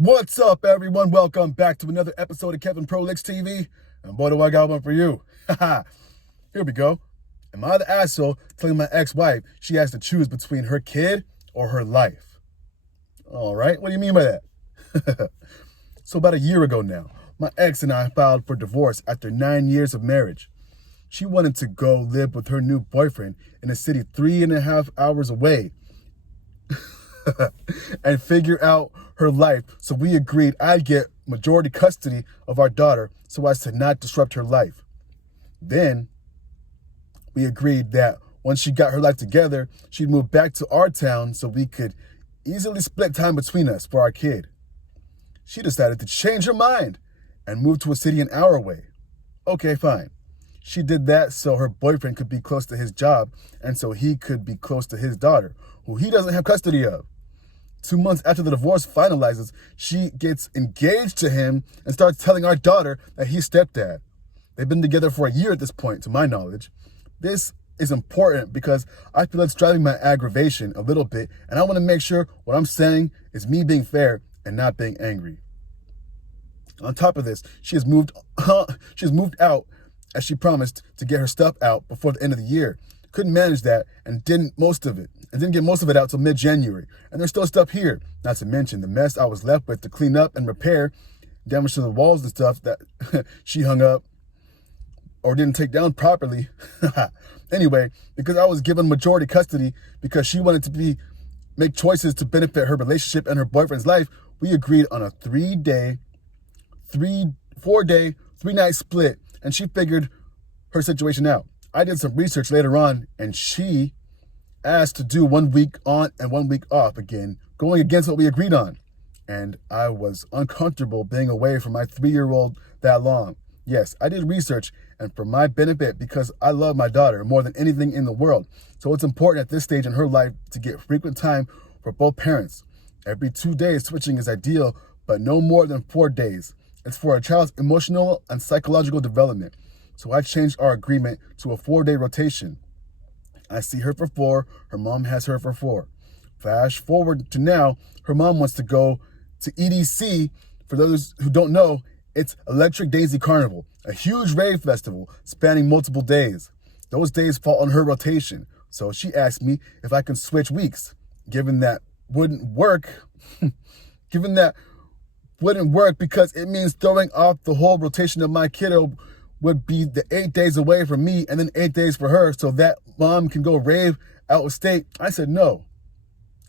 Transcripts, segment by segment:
What's up, everyone? Welcome back to another episode of Kevin Prolix TV. And boy, do I got one for you. Here we go. Am I the asshole telling my ex-wife she has to choose between her kid or her life? All right, what do you mean by that? So about a year ago now, my ex and I filed for divorce after 9 years of marriage. She wanted to go live with her new boyfriend in a city 3.5 hours away and figure out her life. So we agreed I'd get majority custody of our daughter so as to not disrupt her life. Then we agreed that once she got her life together, she'd move back to our town so we could easily split time between us for our kid. She decided to change her mind and move to a city an hour away. Okay, fine. She did that so her boyfriend could be close to his job and so he could be close to his daughter, who he doesn't have custody of. 2 months after the divorce finalizes, she gets engaged to him and starts telling our daughter that he's stepdad. They've been together for a year at this point, to my knowledge. This is important because I feel it's driving my aggravation a little bit, and I want to make sure what I'm saying is me being fair and not being angry. On top of this, she has moved out as she promised to get her stuff out before the end of the year. Couldn't manage that and didn't get most of it out till mid-January. And there's still stuff here, not to mention the mess I was left with to clean up and repair, damage to the walls and stuff that she hung up or didn't take down properly. Anyway, because I was given majority custody because she wanted to make choices to benefit her relationship and her boyfriend's life, we agreed on a 4-day, 3-night split, and she figured her situation out. I did some research later on, and she asked to do 1 week on and 1 week off again, going against what we agreed on. And I was uncomfortable being away from my 3-year-old that long. Yes, I did research, and for my benefit, because I love my daughter more than anything in the world. So it's important at this stage in her life to get frequent time for both parents. Every 2 days switching is ideal, but no more than 4 days. It's for a child's emotional and psychological development. So I changed our agreement to a 4-day rotation. I see her for 4, her mom has her for 4. Flash forward to now, her mom wants to go to EDC. For those who don't know, it's Electric Daisy Carnival, a huge rave festival spanning multiple days. Those days fall on her rotation, so she asked me if I can switch weeks. Given that wouldn't work because it means throwing off the whole rotation of my kiddo would be the 8 days away from me and then 8 days for her so that mom can go rave out of state. I said no.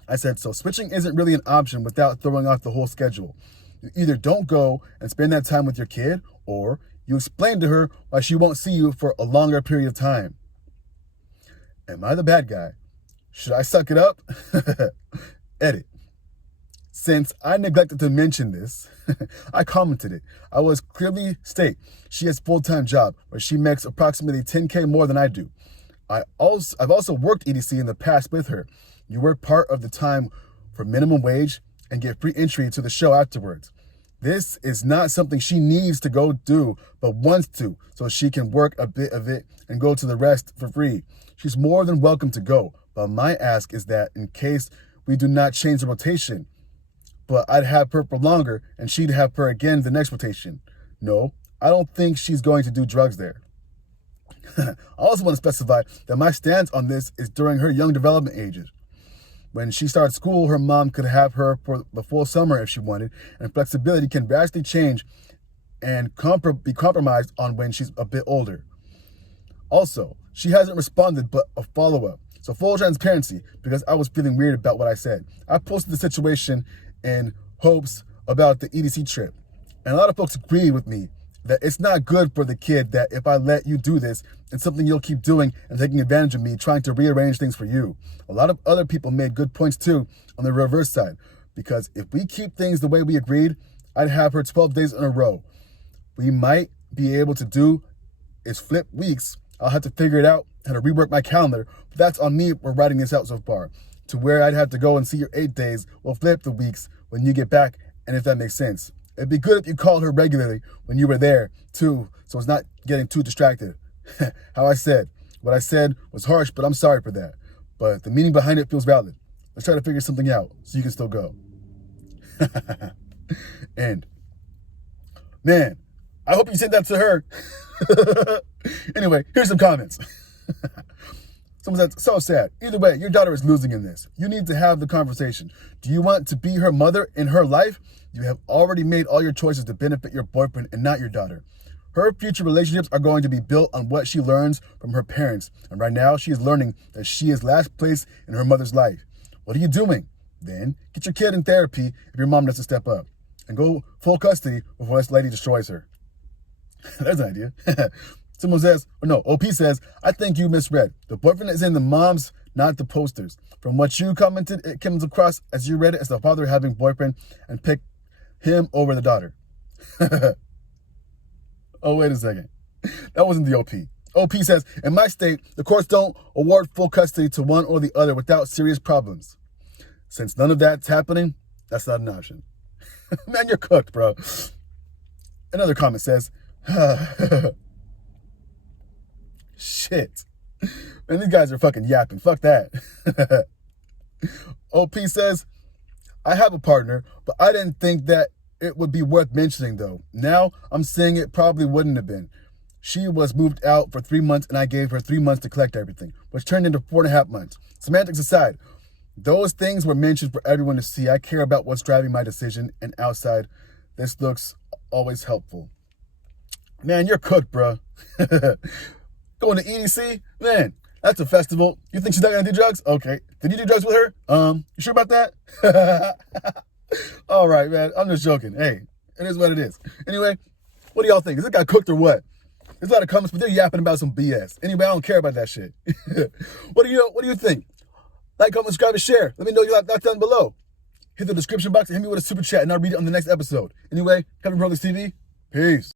I said, so switching isn't really an option without throwing off the whole schedule. You either don't go and spend that time with your kid, or you explain to her why she won't see you for a longer period of time. Am I the bad guy? Should I suck it up? Edit. Since I neglected to mention this, I commented it. I was clearly state she has a full-time job where she makes approximately $10K more than I do. I've also worked EDC in the past with her. You work part of the time for minimum wage and get free entry to the show afterwards. This is not something she needs to go do, but wants to, so she can work a bit of it and go to the rest for free. She's more than welcome to go, but my ask is that in case we do not change the rotation, but I'd have her for longer and she'd have her again the next rotation. No, I don't think she's going to do drugs there. I also want to specify that my stance on this is during her young development ages. When she starts school, her mom could have her for the full summer if she wanted, and flexibility can vastly change and be compromised on when she's a bit older. Also, she hasn't responded but a follow-up. So full transparency, because I was feeling weird about what I said. I posted the situation in hopes about the EDC trip. And a lot of folks agreed with me that it's not good for the kid that if I let you do this, it's something you'll keep doing and taking advantage of me, trying to rearrange things for you. A lot of other people made good points too on the reverse side, because if we keep things the way we agreed, I'd have her 12 days in a row. We might be able to do is flip weeks. I'll have to figure it out, how to rework my calendar, but that's on me for writing this out so far. To where I'd have to go and see your 8 days, we'll flip the weeks when you get back, and if that makes sense. It'd be good if you called her regularly when you were there, too, so it's not getting too distracted. What I said was harsh, but I'm sorry for that. But the meaning behind it feels valid. Let's try to figure something out so you can still go. End. Man, I hope you sent that to her. Anyway, here's some comments. Someone said, so sad. Either way, your daughter is losing in this. You need to have the conversation. Do you want to be her mother in her life? You have already made all your choices to benefit your boyfriend and not your daughter. Her future relationships are going to be built on what she learns from her parents. And right now, she is learning that she is last place in her mother's life. What are you doing? Then get your kid in therapy if your mom doesn't step up. And go full custody before this lady destroys her. That's an idea. Someone says, or no, OP says, I think you misread. The boyfriend is in the moms, not the posters. From what you commented, it comes across as you read it as the father having boyfriend and picked him over the daughter. Oh, wait a second. That wasn't the OP. OP says, in my state, the courts don't award full custody to one or the other without serious problems. Since none of that's happening, that's not an option. Man, you're cooked, bro. Another comment says, shit. Man, these guys are fucking yapping. Fuck that. OP says, I have a partner, but I didn't think that it would be worth mentioning, though. Now, I'm saying it probably wouldn't have been. She was moved out for 3 months, and I gave her 3 months to collect everything, which turned into 4.5 months. Semantics aside, those things were mentioned for everyone to see. I care about what's driving my decision, and outside, this looks always helpful. Man, you're cooked, bro. Going to EDC? Man, that's a festival. You think she's not going to do drugs? Okay. Did you do drugs with her? You sure about that? All right, man. I'm just joking. Hey, it is what it is. Anyway, what do y'all think? Is this guy cooked or what? There's a lot of comments, but they're yapping about some BS. Anyway, I don't care about that shit. What do you think? Like, comment, subscribe, and share. Let me know your thoughts down below. Hit the description box and hit me with a super chat, and I'll read it on the next episode. Anyway, Kevin Brothers TV. Peace.